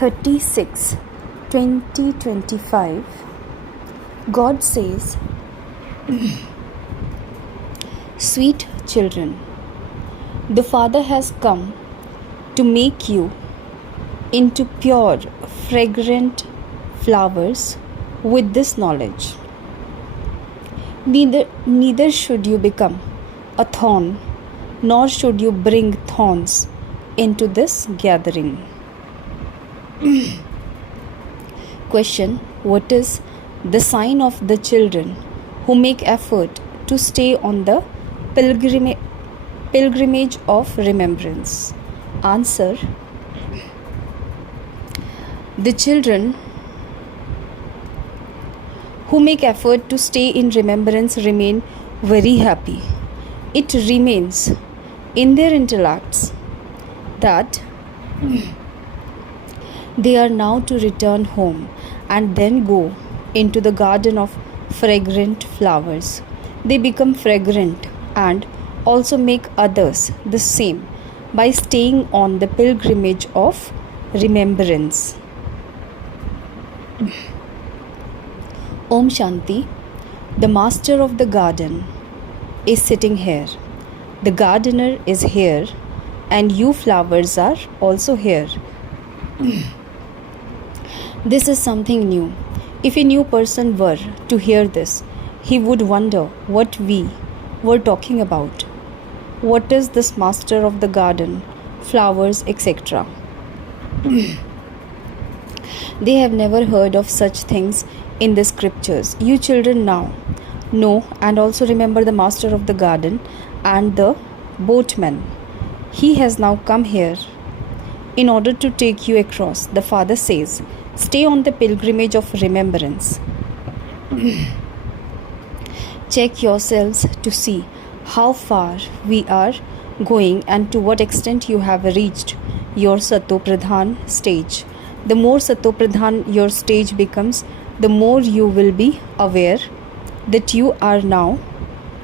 36/2025, God says, Sweet children, the Father has come to make you into pure, fragrant flowers with this knowledge. Neither should you become a thorn, nor should you bring thorns into this gathering. Question: what is the sign of the children who make effort to stay on the pilgrimage of remembrance? Answer: the children who make effort to stay in remembrance remain very happy. It remains in their intellects that they are now to return home and then go into the garden of fragrant flowers. They become fragrant and also make others the same by staying on the pilgrimage of remembrance. Om Shanti. The master of the garden is sitting here. The gardener is here, and you flowers are also here. This is something new. If a new person were to hear this, he would wonder what we were talking about. What is this master of the garden, flowers, etc.? They have never heard of such things in the scriptures. You children now know and also remember the master of the garden and the boatman. He has now come here in order to take you across. The Father says, stay on the pilgrimage of remembrance. Check yourselves to see how far we are going and to what extent you have reached your Satopradhan stage. The more Satopradhan your stage becomes, the more you will be aware that you are now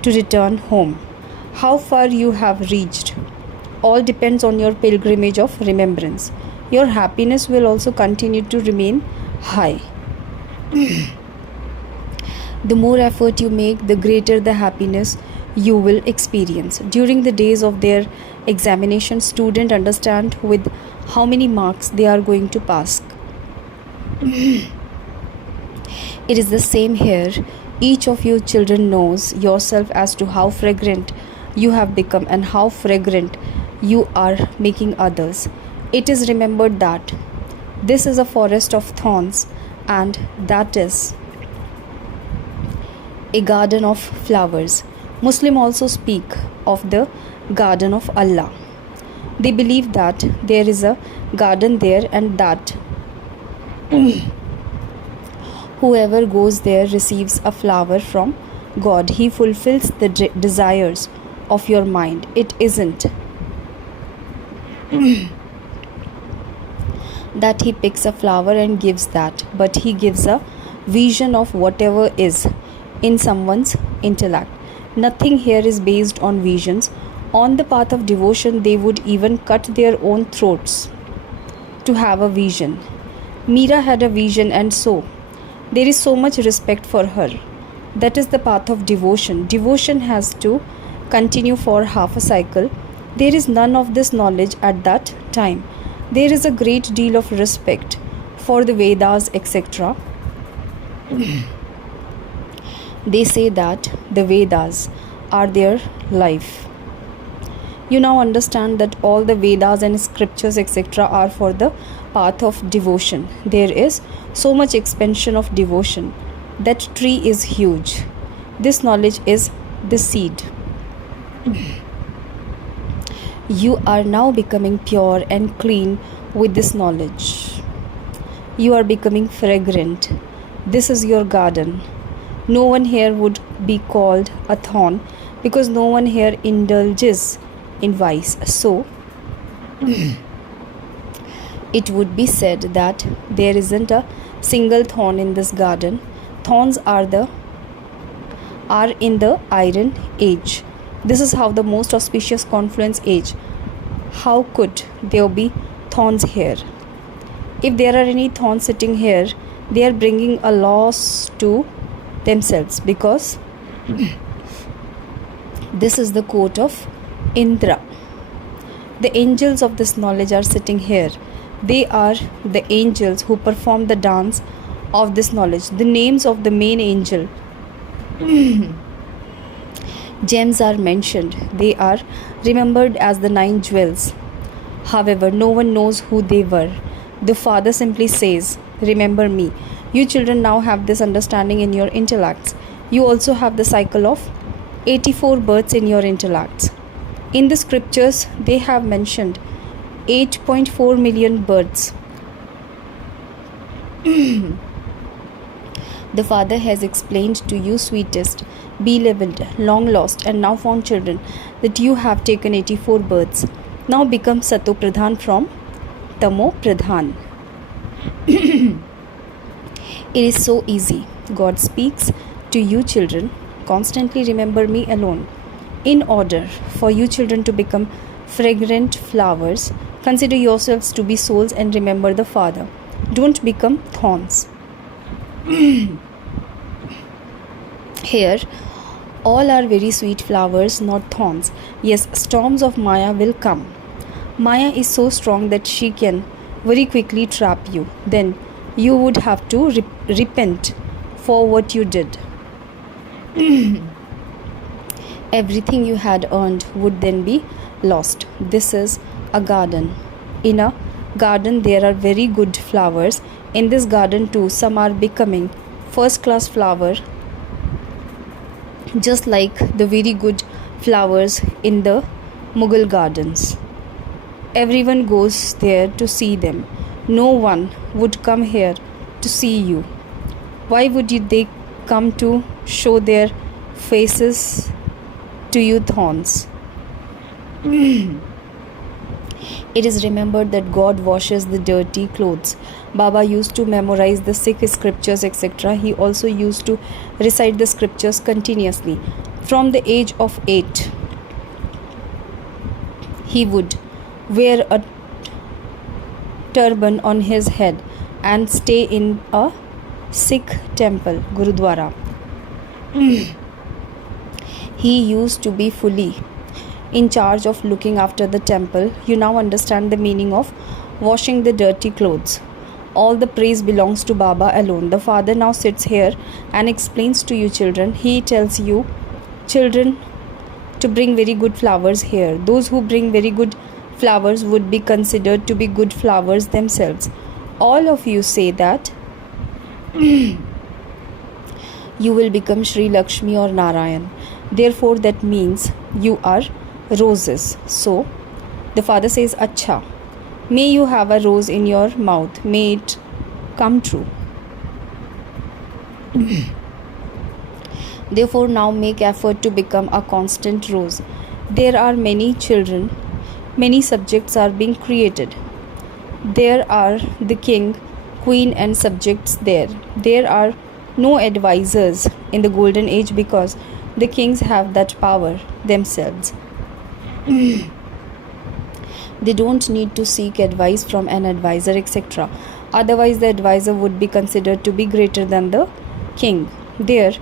to return home. How far you have reached all depends on your pilgrimage of remembrance. Your happiness will also continue to remain high. The more effort you make, the greater the happiness you will experience. During the days of their examination, students understand with how many marks they are going to pass. It is the same here. Each of you children knows yourself as to how fragrant you have become and how fragrant you are making others. It is remembered that this is a forest of thorns and that is a garden of flowers. Muslims also speak of the garden of Allah. They believe that there is a garden there and that whoever goes there receives a flower from God. He fulfills the desires of your mind. It isn't that he picks a flower and gives that, but he gives a vision of whatever is in someone's intellect. Nothing here is based on visions. On the path of devotion, they would even cut their own throats to have a vision. Meera had a vision, and so there is so much respect for her. That is the path of devotion. Devotion has to continue for half a cycle. There is none of this knowledge at that time. There is a great deal of respect for the Vedas, etc. They say that the Vedas are their life. You now understand that all the Vedas and scriptures, etc. are for the path of devotion. There is so much expansion of devotion. That tree is huge. This knowledge is the seed. You are now becoming pure and clean with this knowledge. You are becoming fragrant. This is your garden. No one here would be called a thorn because no one here indulges in vice. So, it would be said that there isn't a single thorn in this garden. Thorns are in the Iron Age. This is how the most auspicious confluence age. How could there be thorns here? If there are any thorns sitting here, they are bringing a loss to themselves, because this is the court of Indra. The angels of this knowledge are sitting here. They are the angels who perform the dance of this knowledge. The names of the main angel gems are mentioned. They are remembered as the 9 jewels. However, no one knows who they were. The Father simply says, "Remember me." You children now have this understanding in your intellects. You also have the cycle of 84 births in your intellects. In the scriptures, they have mentioned 8.4 million births. The Father has explained to you, sweetest, beloved, long lost, and now found children, that you have taken 84 births. Now become Sato Pradhan from Tamo Pradhan. It is so easy. God speaks to you children. Constantly remember me alone. In order for you children to become fragrant flowers, consider yourselves to be souls and remember the Father. Don't become thorns. Here, all are very sweet flowers, not thorns. Yes, storms of Maya will come. Maya is so strong that she can very quickly trap you. Then you would have to repent for what you did. Everything you had earned would then be lost. This is a garden. In a garden, there are very good flowers. In this garden too, some are becoming first-class flower, just like the very good flowers in the Mughal gardens. Everyone goes there to see them. No one would come here to see you. Why would they come to show their faces to you, thorns? It is remembered that God washes the dirty clothes. Baba used to memorize the Sikh scriptures, etc. He also used to recite the scriptures continuously. From the age of 8, he would wear a turban on his head and stay in a Sikh temple, Gurudwara. He used to be fully in charge of looking after the temple. You now understand the meaning of washing the dirty clothes. All the praise belongs to Baba alone. The Father now sits here and explains to you children. He tells you children to bring very good flowers here. Those who bring very good flowers would be considered to be good flowers themselves. All of you say that you will become Sri Lakshmi or Narayan. Therefore, that means you are roses. So, the Father says, Acha, may you have a rose in your mouth. May it come true. Therefore, now make effort to become a constant rose. There are many children, many subjects are being created. There are the king, queen and subjects there. There are no advisors in the golden age because the kings have that power themselves. They don't need to seek advice from an advisor, etc. Otherwise, the advisor would be considered to be greater than the king. There,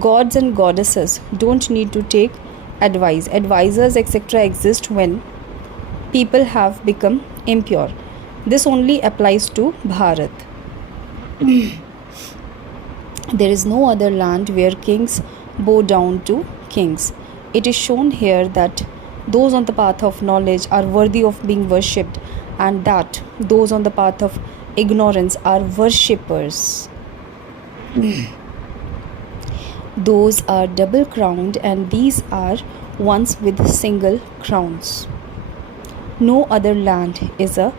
gods and goddesses don't need to take advice. Advisors, etc. exist when people have become impure. This only applies to Bharat. There is no other land where kings bow down to kings. It is shown here that those on the path of knowledge are worthy of being worshipped, and that those on the path of ignorance are worshippers. Those are double crowned, and these are ones with single crowns. No other land is as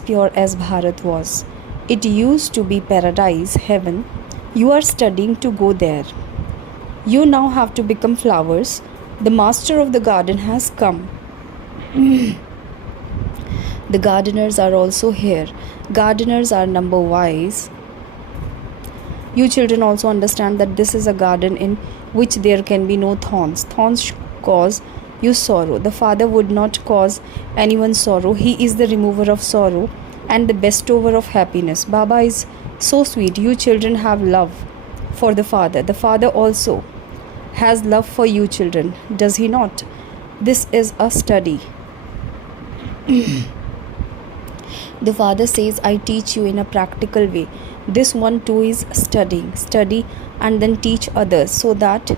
pure as Bharat was. It used to be paradise, heaven. You are studying to go there. You now have to become flowers. The master of the garden has come. The gardeners are also here. Gardeners are number wise. You children also understand that this is a garden in which there can be no thorns. Thorns cause you sorrow. The Father would not cause anyone sorrow. He is the remover of sorrow and the bestower of happiness. Baba is so sweet. You children have love for the Father. The Father also has love for you children, does he not? This is a study. The Father says, I teach you in a practical way. This one too is studying. Study and then teach others so that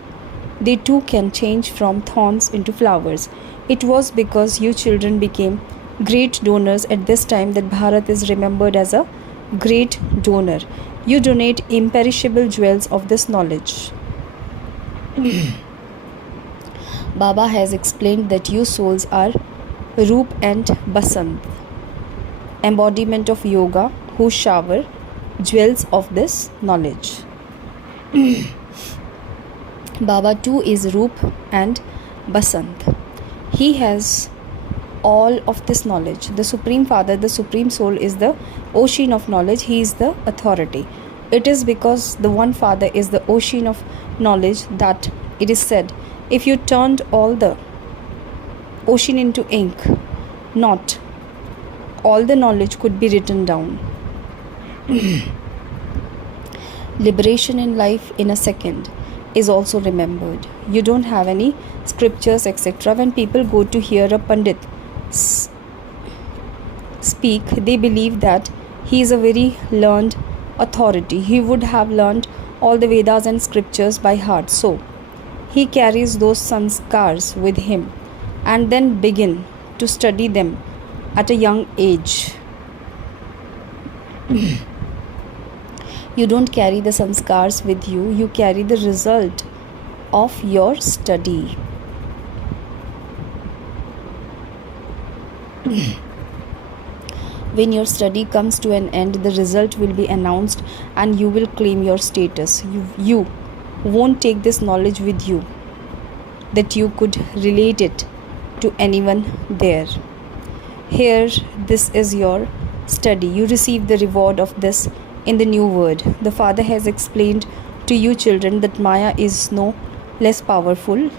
they too can change from thorns into flowers. It was because you children became great donors at this time that Bharat is remembered as a great donor. You donate imperishable jewels of this knowledge. Baba has explained that you souls are Roop and Basant, embodiment of yoga, who shower jewels of this knowledge. Baba too is Roop and Basant. He has all of this knowledge. The Supreme Father, the Supreme Soul, is the ocean of knowledge. He is the authority. It is because the one Father is the ocean of knowledge that it is said, if you turned all the ocean into ink, not all the knowledge could be written down. Liberation in life in a second is also remembered. You don't have any scriptures, etc. When people go to hear a Pandit speak, they believe that he is a very learned authority. He would have learned all the Vedas and scriptures by heart. So he carries those sanskars with him and then begin to study them at a young age. You don't carry the sanskars with you, you carry the result of your study. When your study comes to an end, the result will be announced and you will claim your status. You won't take this knowledge with you, that you could relate it to anyone there. Here, this is your study. You receive the reward of this in the new word. The Father has explained to you children that Maya is no less powerful.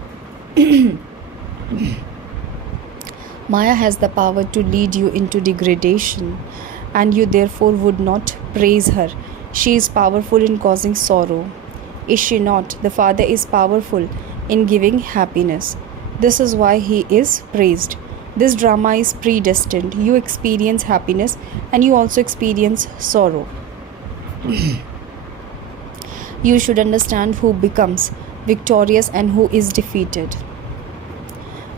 Maya has the power to lead you into degradation, and you therefore would not praise her. She is powerful in causing sorrow. Is she not? The Father is powerful in giving happiness. This is why he is praised. This drama is predestined. You experience happiness and you also experience sorrow. You should understand who becomes victorious and who is defeated.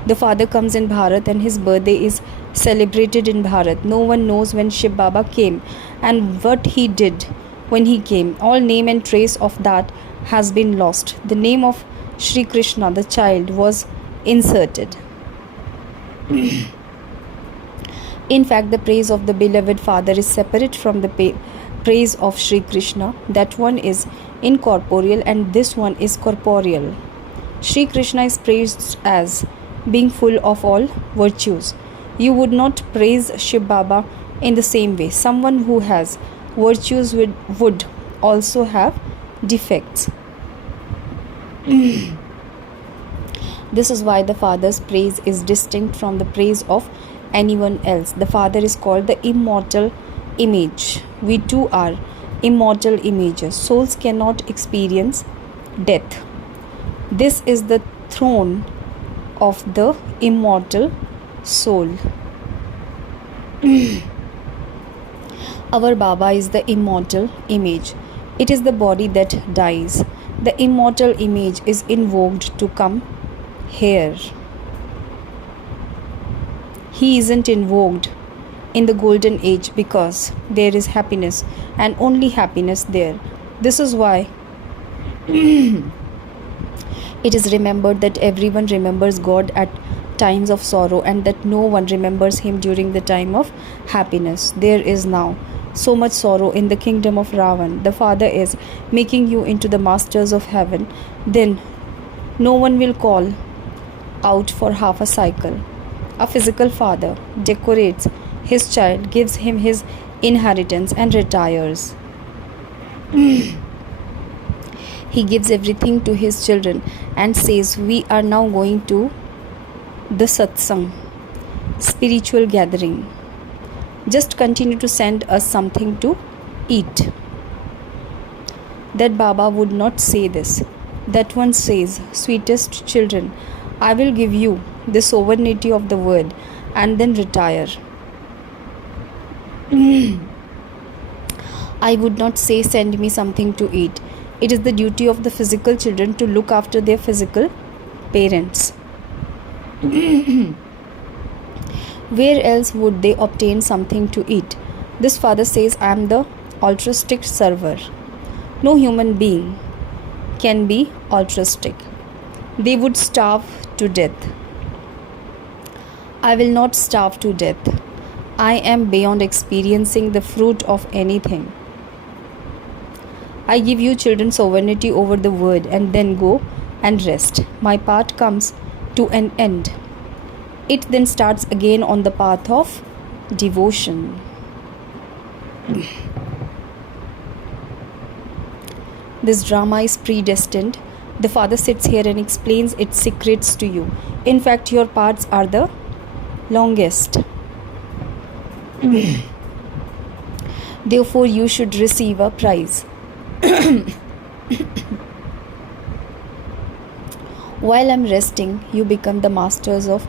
The Father comes in Bharat and his birthday is celebrated in Bharat. No one knows when Shiv Baba came and what he did when he came. All name and trace of that has been lost. The name of Sri Krishna, the child, was inserted. In fact, the praise of the beloved Father is separate from the praise of Sri Krishna. That one is incorporeal and this one is corporeal. Sri Krishna is praised as being full of all virtues. You would not praise Shiv Baba in the same way. Someone who has virtues would also have defects. This is why the Father's praise is distinct from the praise of anyone else. The Father is called the immortal image. We too are immortal images. Souls cannot experience death. This is the throne of the immortal soul. Our Baba is the immortal image. It is the body that dies. The immortal image is invoked to come here. He isn't invoked in the golden age because there is happiness and only happiness there. This is why it is remembered that everyone remembers God at times of sorrow and that no one remembers him during the time of happiness. There is now so much sorrow in the kingdom of Ravan. The Father is making you into the masters of heaven. Then no one will call out for half a cycle. A physical father decorates his child, gives him his inheritance and retires. He gives everything to his children and says, we are now going to the satsang, spiritual gathering. Just continue to send us something to eat. That Baba would not say this. That one says, sweetest children, I will give you the sovereignty of the word and then retire. I would not say, send me something to eat. It is the duty of the physical children to look after their physical parents. Where else would they obtain something to eat? This father says, I am the altruistic server. No human being can be altruistic. They would starve to death. I will not starve to death. I am beyond experiencing the fruit of anything. I give you children sovereignty over the word and then go and rest. My path comes to an end. It then starts again on the path of devotion. This drama is predestined. The Father sits here and explains its secrets to you. In fact, your paths are the longest. Therefore, you should receive a prize. While I am resting, you become the masters of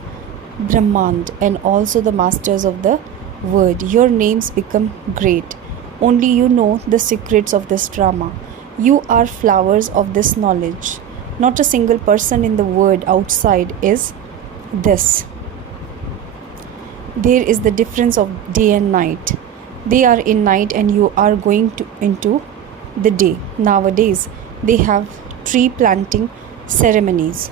Brahmand and also the masters of the word. Your names become great. Only you know the secrets of this drama. You are flowers of this knowledge. Not a single person in the world outside is this. There is the difference of day and night. They are in night and you are going into the day. Nowadays, they have tree planting ceremonies.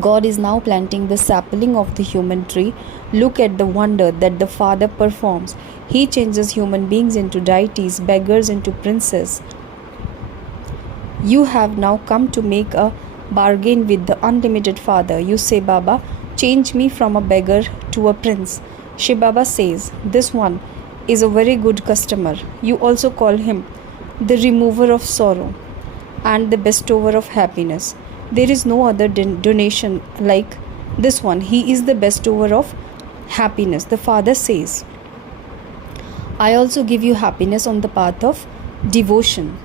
God is now planting the sapling of the human tree. Look at the wonder that the Father performs. He changes human beings into deities, beggars into princes. You have now come to make a bargain with the unlimited Father. You say, Baba, change me from a beggar to a prince. Shiv Baba says, this one is a very good customer. You also call him the remover of sorrow and the bestower of happiness. There is no other donation like this one. He is the bestower of happiness. The Father says, I also give you happiness on the path of devotion.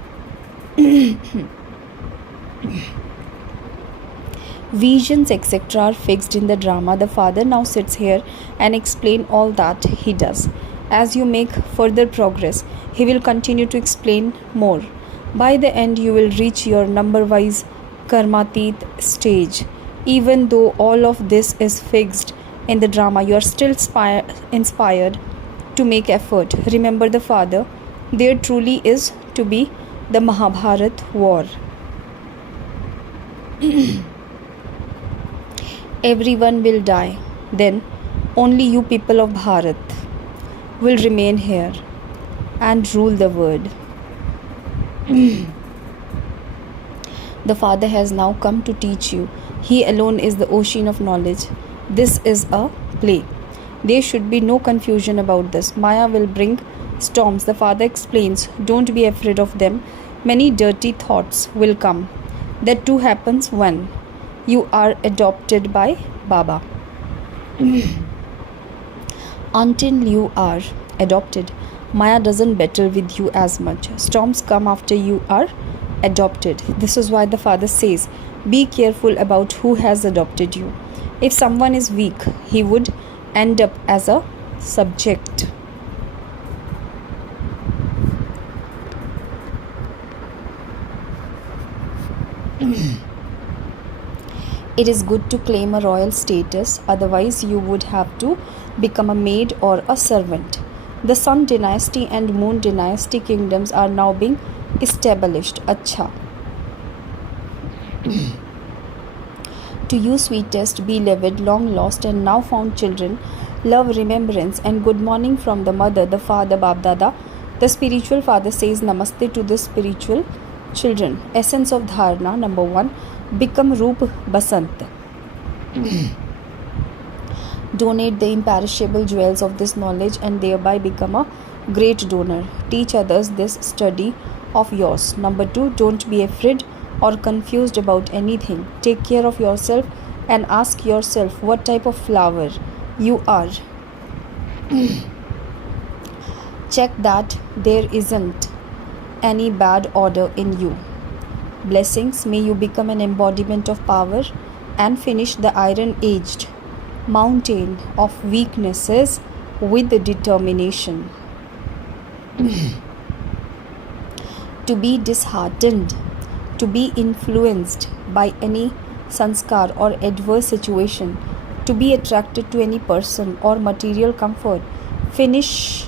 Visions, etc. are fixed in the drama. The Father now sits here and explains all that he does. As you make further progress, he will continue to explain more. By the end, you will reach your number-wise karmatit stage. Even though all of this is fixed in the drama, you are still inspired to make effort. Remember the Father. There truly is to be the Mahabharat war. Everyone will die. Then only you people of Bharat will remain here and rule the world. The Father has now come to teach you. He alone is the ocean of knowledge. This is a play. There should be no confusion about this. Maya will bring storms. The Father explains, don't be afraid of them. Many dirty thoughts will come. That too happens when you are adopted by Baba. Until you are adopted, Maya doesn't battle with you as much. Storms come after you are adopted. This is why the Father says, be careful about who has adopted you. If someone is weak, he would end up as a subject. It is good to claim a royal status, otherwise you would have to become a maid or a servant. The Sun dynasty and Moon dynasty kingdoms are now being established. Acha. To you, sweetest, beloved, long lost and now found children, love, remembrance and good morning from the mother, the father, Bab Dada. The spiritual father says namaste to the spiritual children. Essence of dharana, number 1, become Roop Basant. Donate the imperishable jewels of this knowledge and thereby become a great donor. Teach others this study of yours. Number 2, don't be afraid or confused about anything. Take care of yourself and ask yourself what type of flower you are. Check that there isn't any bad order in you. Blessings, may you become an embodiment of power and finish the iron-aged mountain of weaknesses with determination. To be disheartened, to be influenced by any sanskar or adverse situation, to be attracted to any person or material comfort, finish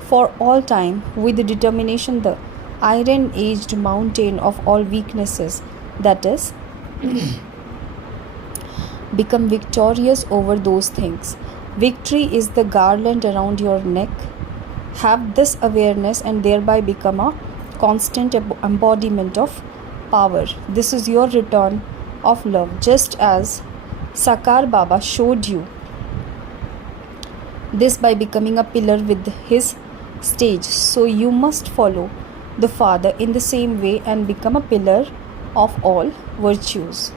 for all time with determination the iron-aged mountain of all weaknesses, that is, become victorious over those things. Victory is the garland around your neck. Have this awareness and thereby become a constant embodiment of power. This is your return of love, just as Sakar Baba showed you this by becoming a pillar with his stage. So you must follow the Father in the same way and become a pillar of all virtues.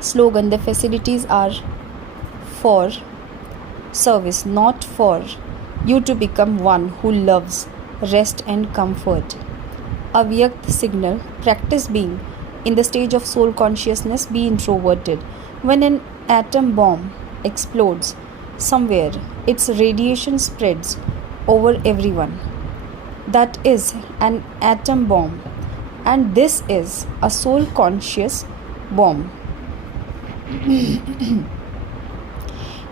Slogan: the facilities are for service, not for you to become one who loves rest and comfort. Avyakt signal: practice being in the stage of soul consciousness, be introverted. When an atom bomb explodes somewhere, its radiation spreads over everyone. That is an atom bomb, and this is a soul conscious bomb.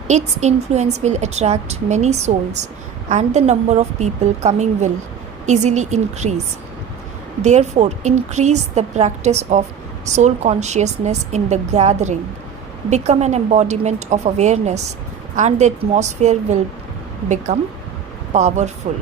Its influence will attract many souls, and the number of people coming will easily increase. Therefore, increase the practice of soul consciousness in the gathering. Become an embodiment of awareness, and the atmosphere will become powerful.